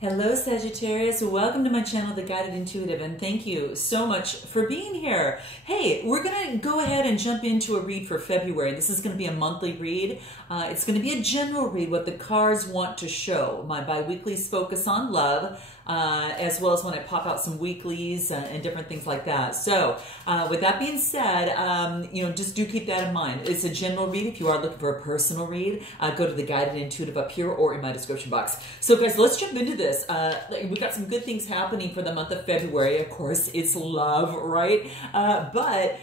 Hello Sagittarius, welcome to my channel, The Guided Intuitive, and thank you so much for being here. Hey, we're going to go ahead and jump into a read for February. This is going to be a monthly read. It's going to be a general read, what the cards want to show. My bi-weeklies focus on love, as well as when I pop out some weeklies and different things like that. So with that being said, just do keep that in mind. It's a general read. If you are looking for a personal read, go to The Guided Intuitive up here or in my description box. So guys, let's jump into this. We got some good things happening for the month of February. Of course, it's love, right? But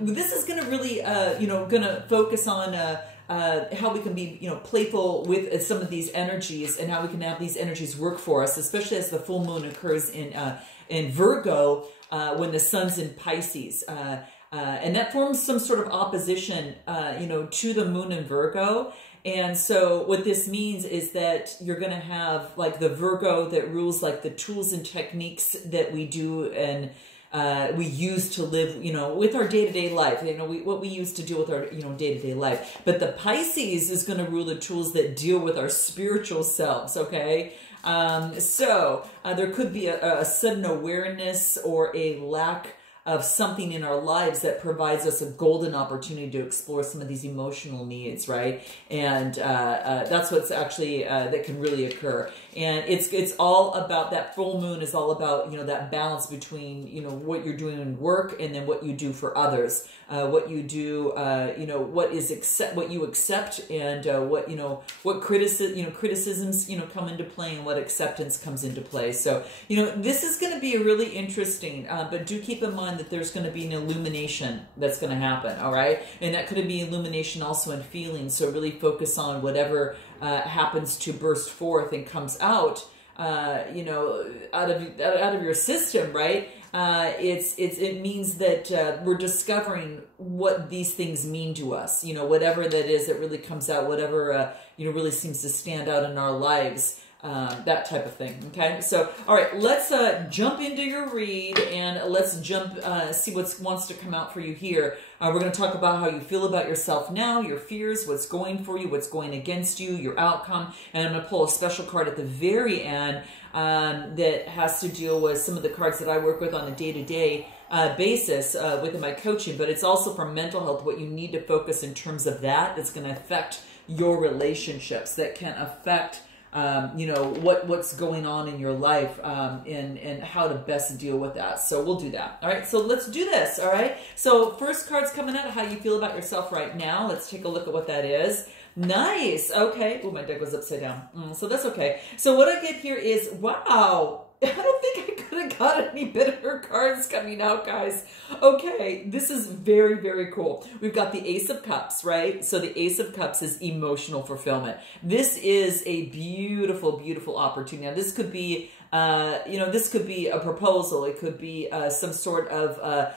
this is going to really, going to focus on how we can be, playful with some of these energies and how we can have these energies work for us, especially as the full moon occurs in Virgo when the sun's in Pisces. And that forms some sort of opposition, to the moon in Virgo. And so what this means is that you're going to have like the Virgo that rules like the tools and techniques that we do and we use to live, with our day-to-day life, what we use to deal with our, day-to-day life. But the Pisces is going to rule the tools that deal with our spiritual selves, okay? So there could be a sudden awareness or a lack of something in our lives that provides us a golden opportunity to explore some of these emotional needs, right? And that's what's actually that can really occur. And it's all about that full moon is all about that balance between what you're doing in work and then what you do for others, what you do, what you accept and what criticisms come into play and what acceptance comes into play. So this is going to be a really interesting, but do keep in mind that there's going to be an illumination that's going to happen, all right? And that could be illumination also in feelings, so really focus on whatever happens to burst forth and comes out, out of your system, right? It means that we're discovering what these things mean to us, whatever that is that really comes out, whatever, really seems to stand out in our lives. That type of thing. Okay, so all right, let's jump into your read and let's see what wants to come out for you here. We're going to talk about how you feel about yourself now, your fears, what's going for you, what's going against you, your outcome, and I'm going to pull a special card at the very end that has to deal with some of the cards that I work with on a day-to-day basis within my coaching, but it's also for mental health, what you need to focus in terms of that's going to affect your relationships, that can affect what's going on in your life, and how to best deal with that. So we'll do that. All right. So let's do this. All right. So first card's coming out, how you feel about yourself right now. Let's take a look at what that is. Nice. Okay. Oh, my deck was upside down. So that's okay. So what I get here is, wow. I don't think I could have got any better cards coming out, guys. Okay, this is very, very cool. We've got the Ace of Cups, right? So the Ace of Cups is emotional fulfillment. This is a beautiful, beautiful opportunity. Now, this could be, this could be a proposal. It could be some sort of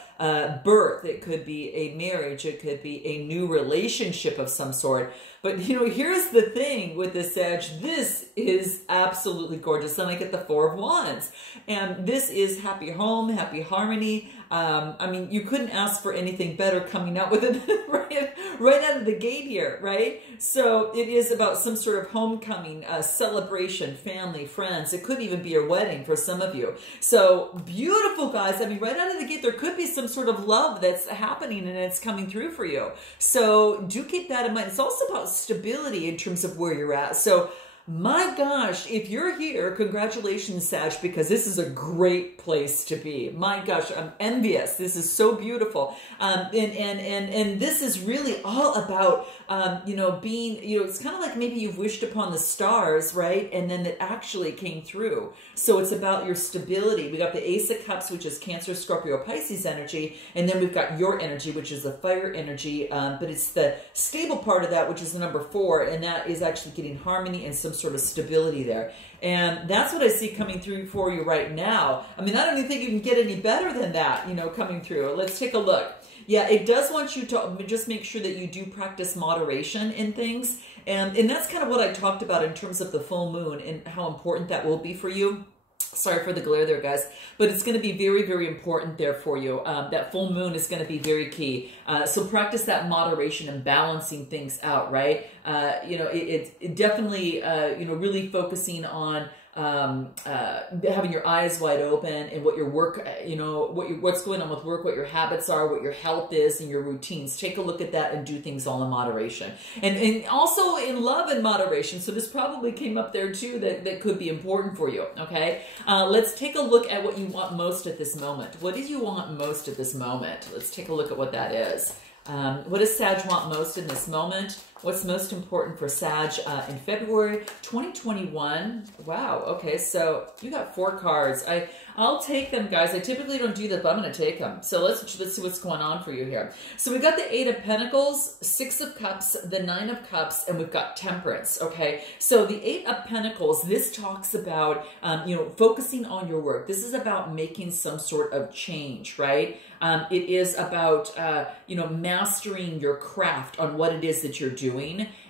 birth. It could be a marriage. It could be a new relationship of some sort. But, here's the thing with this, Sag. This is absolutely gorgeous. Then I get the Four of Wands. And this is happy home, happy harmony. I mean, you couldn't ask for anything better coming out with it right out of the gate here, right? So it is about some sort of homecoming, celebration, family, friends. It could even be a wedding for some of you. So beautiful, guys. I mean, right out of the gate, there could be some sort of love that's happening and it's coming through for you. So do keep that in mind. It's also about stability in terms of where you're at. So my gosh, if you're here, congratulations, Sag, because this is a great place to be. My gosh, I'm envious. This is so beautiful. And this is really all about, being, it's kind of like maybe you've wished upon the stars, right? And then it actually came through. So it's about your stability. We got the Ace of Cups, which is Cancer, Scorpio, Pisces energy. And then we've got your energy, which is the fire energy. But it's the stable part of that, which is the number 4. And that is actually getting harmony and some sort of stability there. And that's what I see coming through for you right now. I mean, I don't even think you can get any better than that, coming through. Let's take a look. Yeah, it does want you to just make sure that you do practice moderation in things. And that's kind of what I talked about in terms of the full moon and how important that will be for you. Sorry for the glare there, guys, but it's going to be very, very important there for you. That full moon is going to be very key. So practice that moderation and balancing things out, right? It definitely, really focusing on having your eyes wide open and what your work, you know, what's going on with work, what your habits are, what your health is, and your routines. Take a look at that and do things all in moderation. And also in love and moderation. So this probably came up there too, that could be important for you, okay? Let's take a look at what you want most at this moment. What do you want most at this moment? Let's take a look at what that is. What does Sag want most in this moment? What's most important for Sag in February 2021? Wow, okay, so you got 4 cards. I'll take them, guys. I typically don't do that, but I'm going to take them. So let's see what's going on for you here. So we've got the 8 of Pentacles, 6 of Cups, the 9 of Cups, and we've got Temperance, okay? So the 8 of Pentacles, this talks about, you know, focusing on your work. This is about making some sort of change, right? It is about, you know, mastering your craft on what it is that you're doing.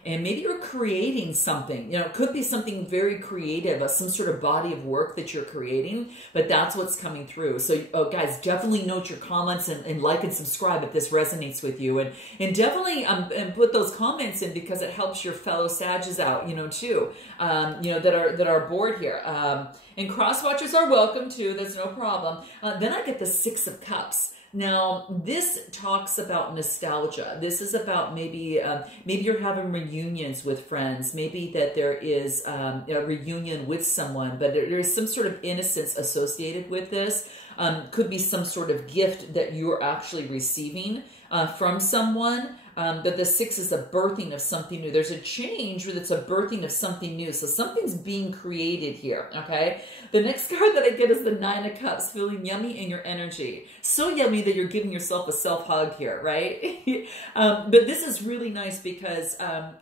And maybe you're creating something, you know, it could be something very creative, some sort of body of work that you're creating, but that's what's coming through. So, guys, definitely note your comments and like and subscribe if this resonates with you. And definitely and put those comments in because it helps your fellow Sages out, you know, too, you know, that are bored here. And cross watchers are welcome too. That's no problem. Then I get the 6 of Cups. Now, this talks about nostalgia. This is about maybe you're having reunions with friends. Maybe that there is a reunion with someone, but there is some sort of innocence associated with this. Could be some sort of gift that you're actually receiving from someone. But the 6 is a birthing of something new. There's a change where it's a birthing of something new. So something's being created here, okay? The next card that I get is the 9 of Cups, feeling yummy in your energy. So yummy that you're giving yourself a self-hug here, right? But this is really nice because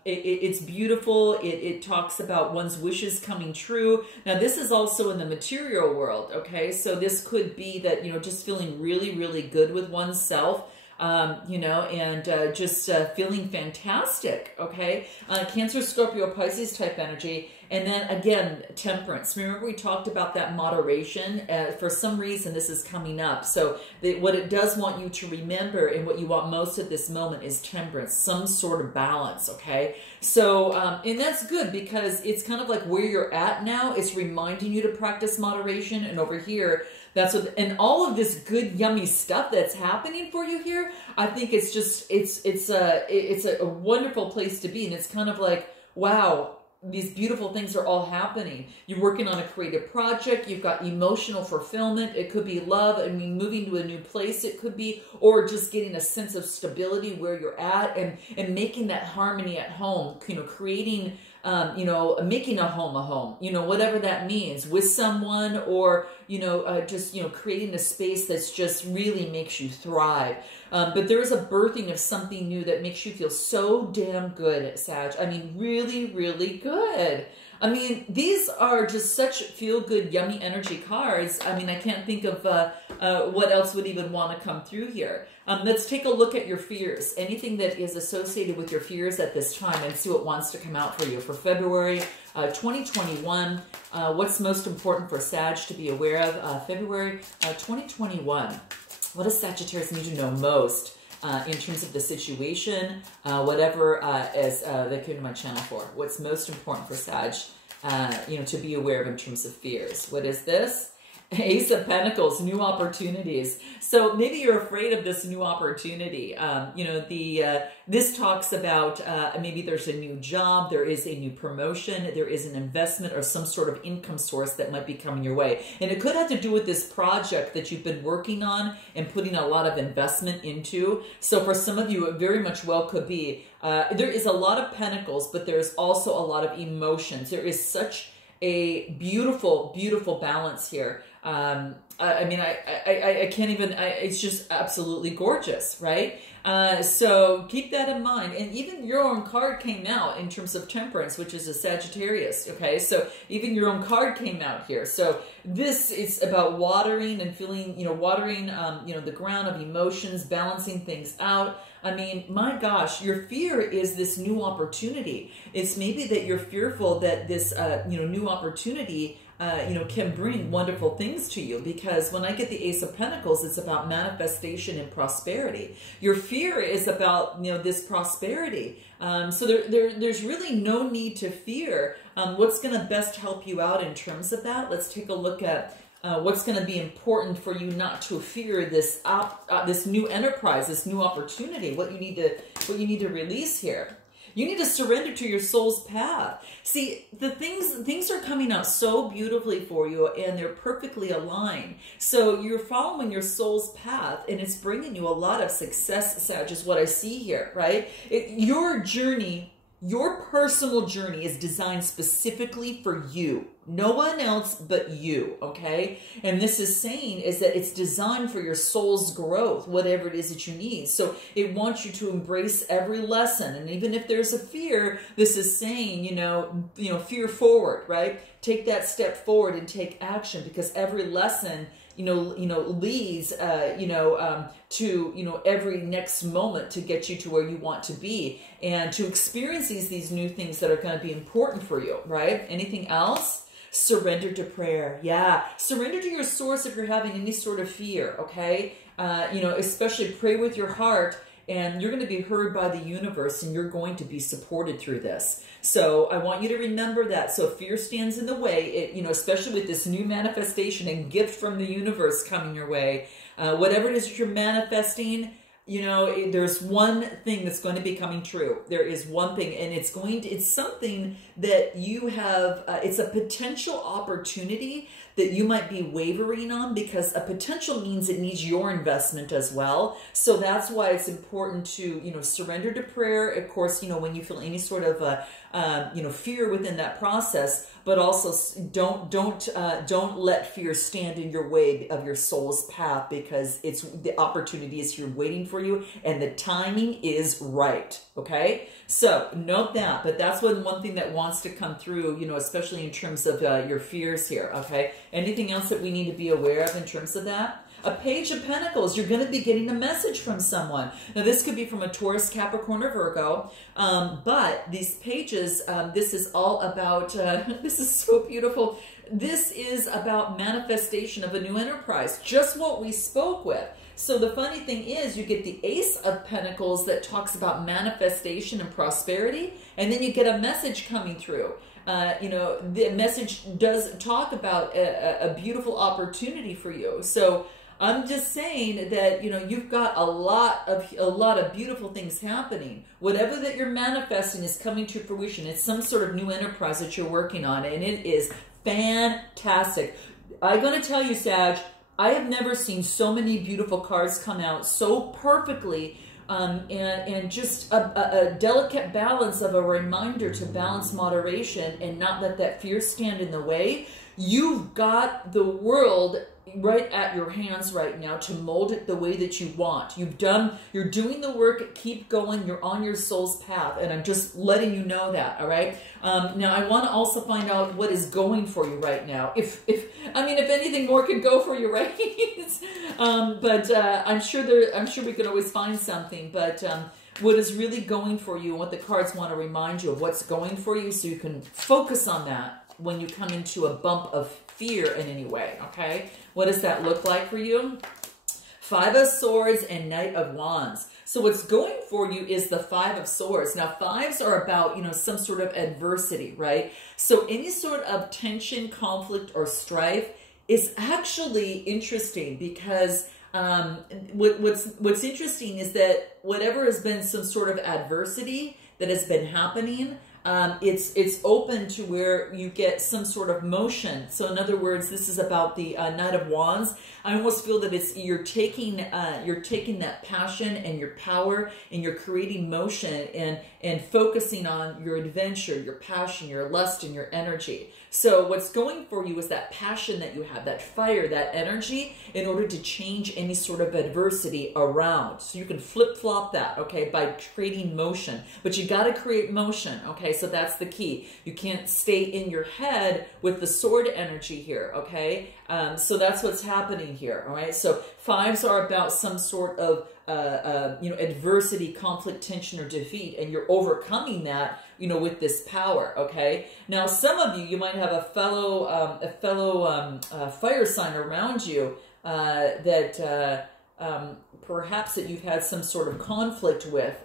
it's beautiful. It talks about one's wishes coming true. Now, this is also in the material world, okay? So this could be that, you know, just feeling really, really good with oneself. You know, and just feeling fantastic, okay? Cancer, Scorpio, Pisces type energy. And then, again, Temperance. Remember we talked about that moderation? For some reason, this is coming up. So what it does want you to remember and what you want most at this moment is temperance, some sort of balance, okay? So, and that's good because it's kind of like where you're at now. It's reminding you to practice moderation. And over here, that's what, and all of this good, yummy stuff that's happening for you here, I think it's just, it's a wonderful place to be. And it's kind of like, wow, these beautiful things are all happening. You're working on a creative project. You've got emotional fulfillment. It could be love. I mean, moving to a new place. It could be, or just getting a sense of stability where you're at and making that harmony at home, you know, creating, you know, making a home, you know, whatever that means with someone or, you know, just, you know, creating a space that's just really makes you thrive. But there is a birthing of something new that makes you feel so damn good, Sag. I mean, really, really good. I mean, these are just such feel-good, yummy energy cards. I mean, I can't think of what else would even want to come through here. Let's take a look at your fears. Anything that is associated with your fears at this time and see what wants to come out for you. For February 2021, what's most important for Sag to be aware of? February 2021. What does Sagittarius need to know most in terms of the situation, whatever as they came to my channel for? What's most important for Sag, you know, to be aware of in terms of fears? What is this? Ace of Pentacles, new opportunities. So maybe you're afraid of this new opportunity. You know, this talks about maybe there's a new job, there is a new promotion, there is an investment or some sort of income source that might be coming your way. And it could have to do with this project that you've been working on and putting a lot of investment into. So for some of you, it very much well could be. There is a lot of pentacles, but there's also a lot of emotions. There is such a beautiful, beautiful balance here. I mean, I can't even, it's just absolutely gorgeous, right? So keep that in mind. And even your own card came out in terms of Temperance, which is a Sagittarius, okay? So even your own card came out here. So this is about watering and feeling, you know, watering, you know, the ground of emotions, balancing things out. I mean, my gosh, your fear is this new opportunity. It's maybe that you're fearful that this, you know, new opportunity, you know, can bring wonderful things to you, because when I get the Ace of Pentacles, it's about manifestation and prosperity. Your fear is about, you know, this prosperity. So there's really no need to fear What's going to best help you out in terms of that? Let's take a look at what's going to be important for you not to fear this this new enterprise, this new opportunity. What you need to release here. You need to surrender to your soul's path. See, the things are coming out so beautifully for you, and they're perfectly aligned. So you're following your soul's path, and it's bringing you a lot of success, Sag, is what I see here, right? Your journey, your personal journey is designed specifically for you. No one else but you, okay? And this is saying is that it's designed for your soul's growth, whatever it is that you need. So it wants you to embrace every lesson. And even if there's a fear, this is saying, fear forward, right? Take that step forward and take action, because every lesson leads, to, every next moment to get you to where you want to be and to experience these new things that are going to be important for you, right? Anything else? Surrender to prayer. Yeah. Surrender to your source if you're having any sort of fear, okay? Especially pray with your heart, and you're going to be heard by the universe, and you're going to be supported through this. So I want you to remember that. So if fear stands in the way, especially with this new manifestation and gift from the universe coming your way, whatever it is that you're manifesting, there's one thing that's going to be coming true. There is one thing, and it's something that you have, it's a potential opportunity that you might be wavering on, because a potential means it needs your investment as well. So that's why it's important to, surrender to prayer. Of course, when you feel any sort of, fear within that process, but also don't let fear stand in your way of your soul's path, because the opportunity is here waiting for you, and the timing is right. Okay. So note that, but that's one thing that wants to come through, especially in terms of your fears here. Okay. Anything else that we need to be aware of in terms of that? A Page of Pentacles, you're going to be getting a message from someone. Now, this could be from a Taurus, Capricorn, or Virgo, but these pages, this is all about, this is so beautiful. This is about manifestation of a new enterprise, just what we spoke with. So the funny thing is, you get the Ace of Pentacles that talks about manifestation and prosperity, and then you get a message coming through. The message does talk about a beautiful opportunity for you. So I'm just saying that, you've got a lot of beautiful things happening. Whatever that you're manifesting is coming to fruition. It's some sort of new enterprise that you're working on, and it is fantastic. I'm going to tell you, Sag, I have never seen so many beautiful cards come out so perfectly, and just a delicate balance of a reminder to balance moderation and not let that fear stand in the way. You've got the world right at your hands right now to mold it the way that you want. You're doing the work, keep going, you're on your soul's path, and I'm just letting you know that, all right? Now, I want to also find out what is going for you right now. If anything more could go for you, right? But I'm sure we can always find something, but what is really going for you and what the cards want to remind you of what's going for you, so you can focus on that when you come into a bump of fear in any way, okay? What does that look like for you? Five of Swords and Knight of Wands. So what's going for you is the Five of Swords. Now, fives are about, some sort of adversity, right? So any sort of tension, conflict, or strife is actually interesting, because what's interesting is that whatever has been some sort of adversity that has been happening, it's open to where you get some sort of motion. So in other words, this is about the Knight of Wands. I almost feel that you're taking that passion and your power, and you're creating motion and focusing on your adventure, your passion, your lust, and your energy. So what's going for you is that passion that you have, that fire, that energy, in order to change any sort of adversity around. So you can flip-flop that, okay, by creating motion. But you got to create motion, okay? So that's the key. You can't stay in your head with the sword energy here, okay? So that's what's happening here, all right? So fives are about some sort of adversity, conflict, tension, or defeat, and you're overcoming that, with this power, okay? Now, some of you might have a fellow fire sign around you that perhaps that you've had some sort of conflict with.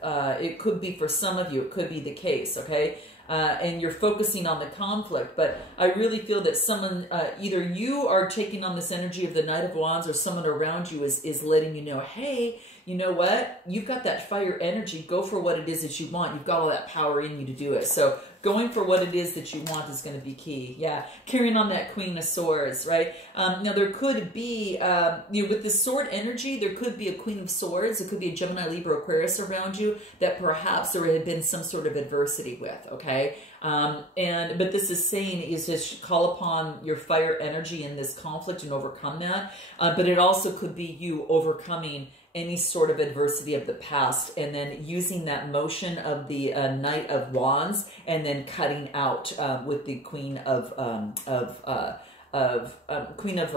It could be for some of you, it could be the case, okay? and you're focusing on the conflict. But I really feel that someone, either you are taking on this energy of the Knight of Wands, or someone around you is letting you know, hey, you know what? You've got that fire energy. Go for what it is that you want. You've got all that power in you to do it. So going for what it is that you want is going to be key. Yeah, carrying on that Queen of Swords, right? Now there could be, with the sword energy, there could be a Queen of Swords. It could be a Gemini, Libra, Aquarius around you that perhaps there had been some sort of adversity with, okay? But this is saying is just call upon your fire energy in this conflict and overcome that. But it also could be you overcoming any sort of adversity of the past, and then using that motion of the Knight of Wands, and then cutting out with the Queen of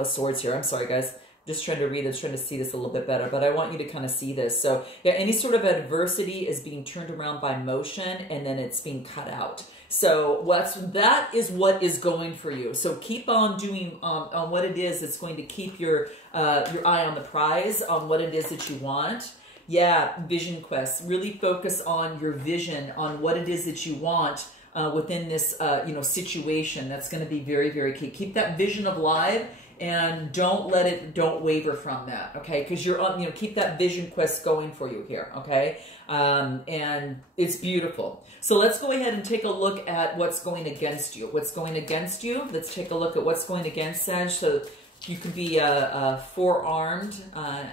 Swords here. I'm sorry, guys. Just trying to read this, trying to see this a little bit better, but I want you to kind of see this. So yeah, any sort of adversity is being turned around by motion, and then it's being cut out. So that is what is going for you. So keep on doing on what it is that's going to keep your eye on the prize, on what it is that you want. Yeah, vision quest. Really focus on your vision, on what it is that you want within this situation. That's going to be very, very key. Keep that vision alive. And don't waver from that, okay? Because you're on, keep that vision quest going for you here, okay? And it's beautiful. So let's go ahead and take a look at what's going against you. What's going against you? Let's take a look at what's going against Sag. So you can be forearmed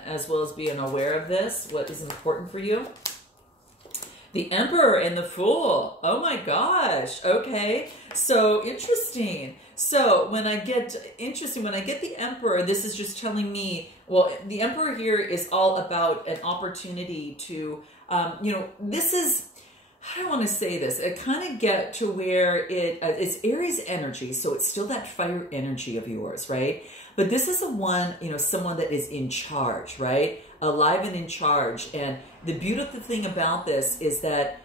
as well as being aware of this. What is important for you? The Emperor and the Fool. Oh my gosh. Okay. So interesting. So when I get the Emperor, this is just telling me, well, the Emperor here is all about an opportunity to, this is, how do I want to say this? It kind of get to where it's Aries energy. So it's still that fire energy of yours, right? But this is someone that is in charge, right? Alive and in charge. And the beautiful thing about this is that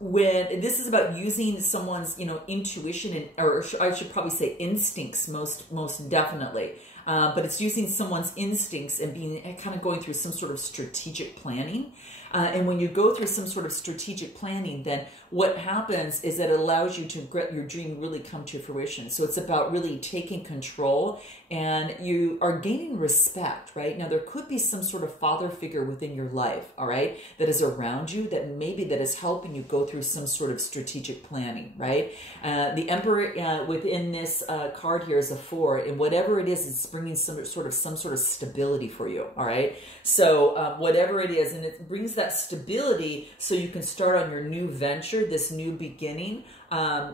when this is about using someone's, intuition, or I should probably say instincts most definitely. But it's using someone's instincts and kind of going through some sort of strategic planning. And when you go through some sort of strategic planning, then what happens is that it allows you to get your dream really come to fruition. So it's about really taking control, and you are gaining respect, right? Now, there could be some sort of father figure within your life, all right, that is around you, that is helping you go through some sort of strategic planning, right? The Emperor within this card here is a 4, and whatever it is, it's bringing some sort of stability for you, all right? So whatever it is, and it brings that stability so you can start on your new venture, this new beginning,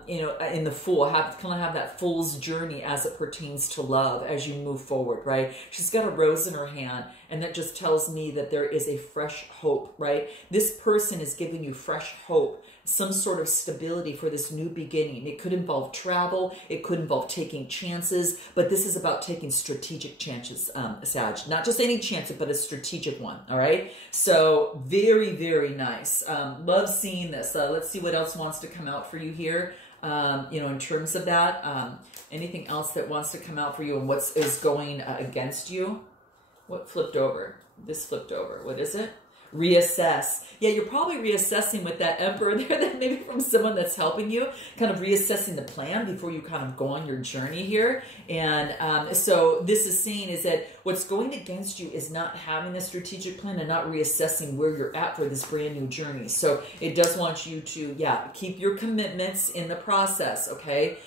in the Fool, kind of have that Fool's journey as it pertains to love as you move forward, right? She's got a rose in her hand, and that just tells me that there is a fresh hope, right? This person is giving you fresh hope, some sort of stability for this new beginning. It could involve travel, it could involve taking chances, but this is about taking strategic chances, Sag. Not just any chance, but a strategic one, all right? So very, very nice. Love seeing this. Let's see what else wants to come out for you here. In terms of that, anything else that wants to come out for you, and what is going against you? What flipped over? This flipped over. What is it? Reassess. Yeah, you're probably reassessing with that Emperor there, that maybe from someone that's helping you, kind of reassessing the plan before you kind of go on your journey here. And so this is saying is that what's going against you is not having a strategic plan and not reassessing where you're at for this brand new journey. So it does want you to, keep your commitments in the process, okay?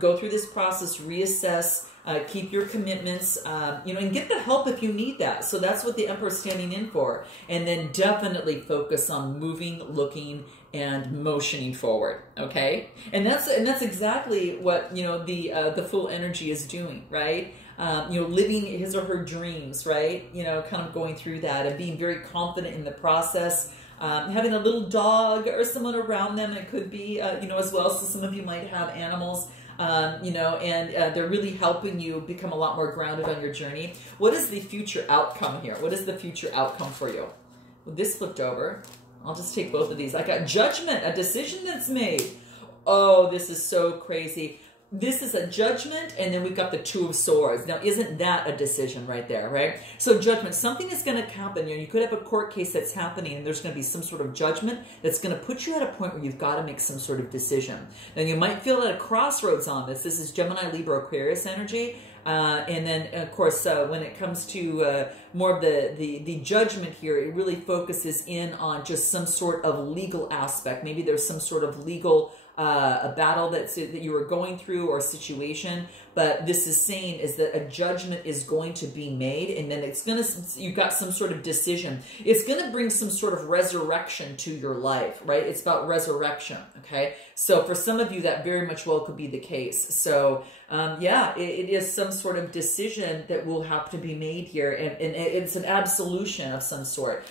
Go through this process, reassess, keep your commitments, and get the help if you need that. So that's what the Emperor is standing in for. And then definitely focus on moving, looking, and motioning forward. Okay, and that's exactly what the Fool energy is doing, right? Living his or her dreams, right? Kind of going through that and being very confident in the process. Having a little dog or someone around them, it could be, as well. So some of you might have animals. They're really helping you become a lot more grounded on your journey. What is the future outcome here? What is the future outcome for you? Well, this flipped over. I'll just take both of these. I got judgment, a decision that's made. Oh, this is so crazy. this is a judgment, and then we've got the Two of Swords. Now, isn't that a decision right there, right? So judgment, something is going to happen. You could have a court case that's happening, and there's going to be some sort of judgment that's going to put you at a point where you've got to make some sort of decision. Now, you might feel at a crossroads on this. This is Gemini, Libra, Aquarius energy. And then, of course, when it comes to more of the judgment here, it really focuses in on just some sort of legal aspect. Maybe there's some sort of legal a battle that you were going through or a situation, but this is saying is that a judgment is going to be made, and then it's going to, you've got some sort of decision. It's going to bring some sort of resurrection to your life, right? It's about resurrection, okay? So for some of you, that very much well could be the case. So yeah, it is some sort of decision that will have to be made here, and it's an absolution of some sort.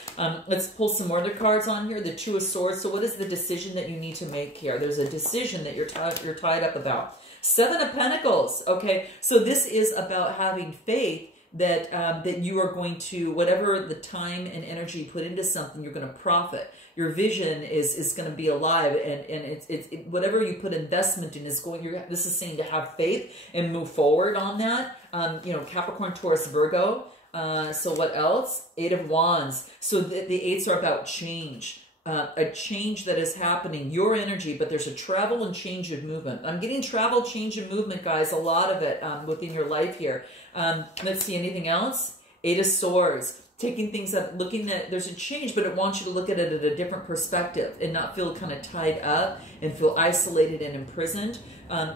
Let's pull some more other cards on here. The Two of Swords. So what is the decision that you need to make here? There's a decision that you're tied up about. Seven of Pentacles. Okay, so this is about having faith that that you are going to, whatever the time and energy you put into something, you're going to profit. Your vision is going to be alive, and it's whatever you put investment in is going. This is saying to have faith and move forward on that. You know, Capricorn, Taurus, Virgo. So what else? Eight of Wands. So the eights are about change. A change that is happening, your energy, but there's a travel and change of movement. I'm getting travel, change, and movement, guys, a lot of it within your life here. Let's see, anything else? Eight of Swords, taking things up, looking at, there's a change, but it wants you to look at it at a different perspective and not feel kind of tied up and feel isolated and imprisoned.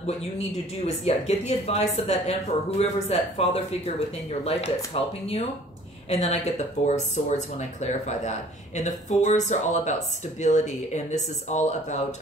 What you need to do is, yeah, get the advice of that Emperor, whoever's that father figure within your life that's helping you. And then I get the Four of Swords when I clarify that. And the fours are all about stability. And this is all about,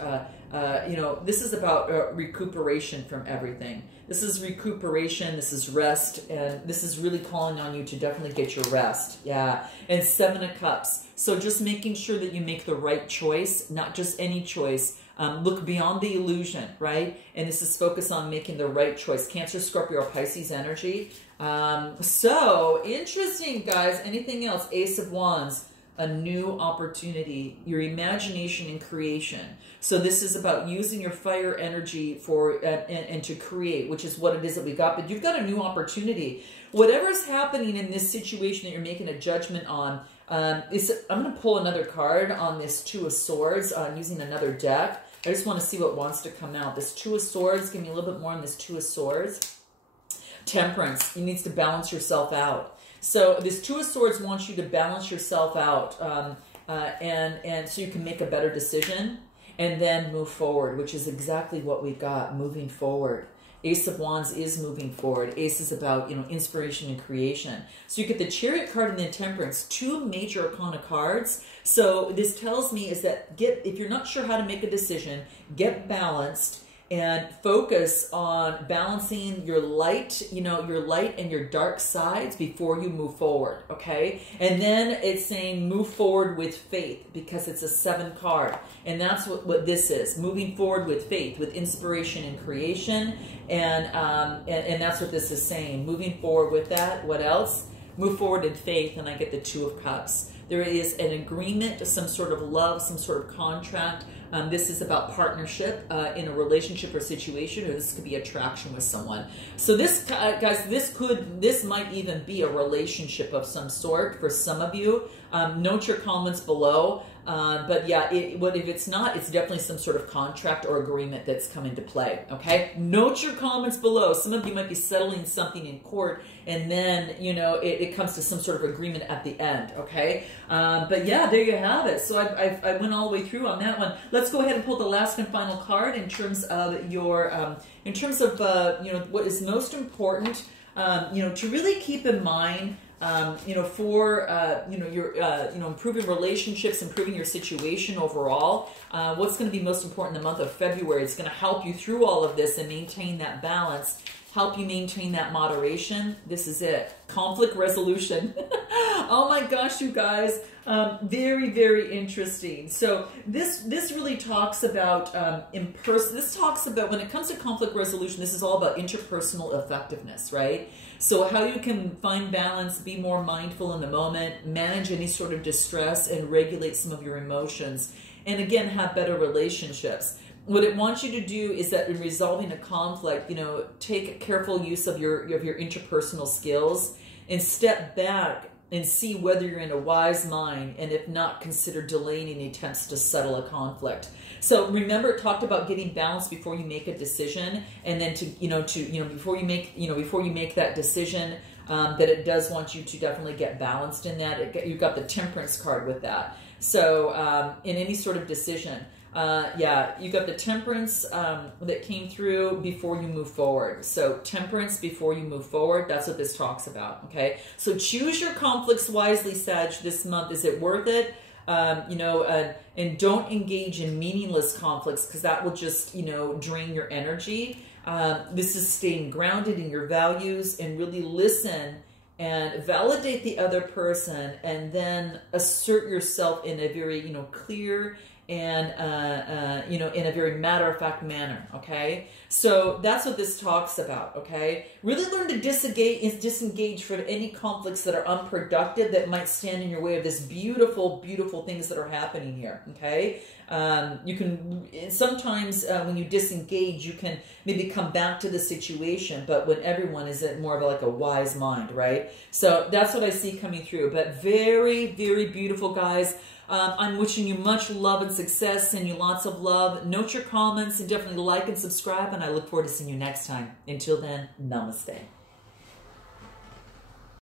you know, this is about recuperation from everything. This is recuperation. This is rest. And this is really calling on you to definitely get your rest. Yeah. And Seven of Cups. So just making sure that you make the right choice, not just any choice. Look beyond the illusion, right? And this is focused on making the right choice. Cancer, Scorpio, or Pisces energy. So interesting, guys. Anything else? Ace of Wands, a new opportunity, your imagination and creation. So this is about using your fire energy for and to create, which is what it is that we got. But you've got a new opportunity. Whatever's happening in this situation that you're making a judgment on, I'm going to pull another card on this Two of Swords using another deck. I just want to see what wants to come out. This Two of Swords, give me a little bit more on this Two of Swords. Temperance, you need to balance yourself out. So this Two of Swords wants you to balance yourself out and so you can make a better decision and then move forward, which is exactly what we've got, moving forward. Ace of Wands is moving forward. Ace is about, you know, inspiration and creation. So you get the Chariot card and the Temperance, two major arcana cards. So this tells me is that if you're not sure how to make a decision, get balanced and focus on balancing your light, you know, your light and your dark sides before you move forward, okay? And then it's saying move forward with faith because it's a 7 card. And that's what this is, moving forward with faith, with inspiration and creation. And that's what this is saying, moving forward with that. What else? Move forward in faith, and I get the Two of Cups. There is an agreement, some sort of love, some sort of contract. This is about partnership in a relationship or situation, or this could be attraction with someone. So this, guys, this might even be a relationship of some sort for some of you. Note your comments below. But yeah, what if it's not? It's definitely some sort of contract or agreement that's come into play. Okay, note your comments below. Some of you might be settling something in court, and then you know it comes to some sort of agreement at the end. Okay, but yeah, there you have it. So I went all the way through on that one. Let's go ahead and pull the last and final card in terms of your you know, what is most important. You know, to really keep in mind. You know, for, you know, your, you know, improving relationships, improving your situation overall, what's going to be most important in the month of February? It's going to help you through all of this and maintain that balance, help you maintain that moderation. This is it. Conflict resolution. Oh my gosh, you guys. Very, very interesting. So this really talks about this talks about, when it comes to conflict resolution, this is all about interpersonal effectiveness, right? So how you can find balance, be more mindful in the moment, manage any sort of distress, and regulate some of your emotions. And again, have better relationships. what it wants you to do is that in resolving a conflict, you know, take careful use of your interpersonal skills and step back and see whether you're in a wise mind, and if not, consider delaying any attempts to settle a conflict. So remember, it talked about getting balanced before you make a decision, and then before you make that decision, that it does want you to definitely get balanced in that. You've got the Temperance card with that. So in any sort of decision, yeah, you got the Temperance that came through before you move forward. So Temperance before you move forward, that's what this talks about, okay? So choose your conflicts wisely, Sag, this month. Is it worth it? And don't engage in meaningless conflicts, because that will just, drain your energy. This is staying grounded in your values and really listen and validate the other person, and then assert yourself in a very, clear and, in a very matter-of-fact manner, okay? So that's what this talks about, okay? Really learn to disengage from any conflicts that are unproductive, that might stand in your way of this beautiful, beautiful things that are happening here, okay? You can, sometimes when you disengage, you can maybe come back to the situation, but when everyone is at more of like a wise mind, right? So that's what I see coming through, but very, very beautiful, guys. I'm wishing you much love and success, send you lots of love. Note your comments and definitely like and subscribe, and I look forward to seeing you next time. Until then, namaste.